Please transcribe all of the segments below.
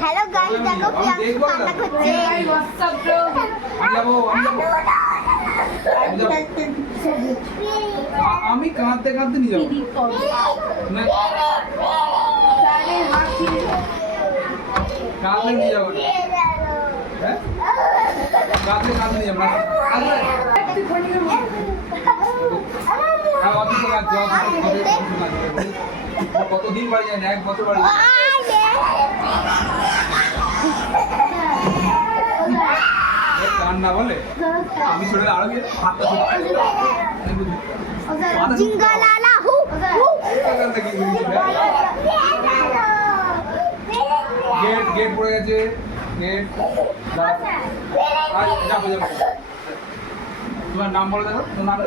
Hello guys, দেখো প্রিয়াঙ্কা কান্না করছে। আমি কাঁদতে কাঁদতে নিয়ে যাবো কাঁদতে নিয়ে যাবো কাঁদতে কাঁদতে নিয়ে যাবো কতদিন বাড়ি যায় না, 1 বছর বাড়ি কান্না বলে আমি ছোট আরো হাতটা জিঙ্গালালা হু গেট গেট পড়ে গেছে গেট যাবো যাবো তোমার নাম বলে দেখো তোমার নাম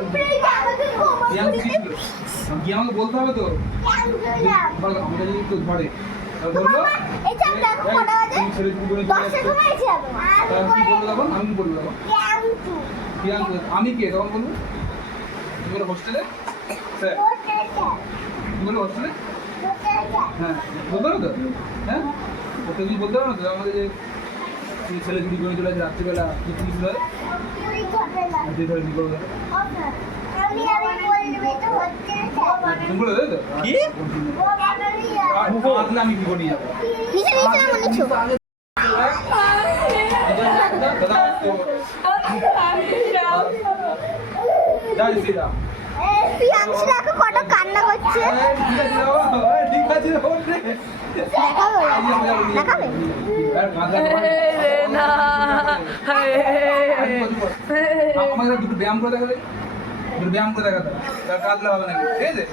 গিয়ে আমাকে বলতে হবে তো আমাকে যদি একটু ধরে বললো কি বলবো তখন আমি কি বলবো তখন আমি কে তখন বলবো তুমি বলো হোস্টেলে স্যার তুমি বলো হোস্টেলে হ্যাঁ বলতে হবে তো হ্যাঁ ওটা তুমি বলতে পারো না তো আমাদের যে ছেলে চুরি করে চলে আসে রাত্রিবেলা কি পুলিশ ধরে যে ধরে কি করবে তুমি বলে দেবে তো কি আমি কি করি যাবো কত কান্না করছে। আমাদের দুটো ব্যায়াম করে দেখাবে দুটো ব্যায়াম করে দেখাতে কাঁদলে হবে নাকি ঠিক আছে।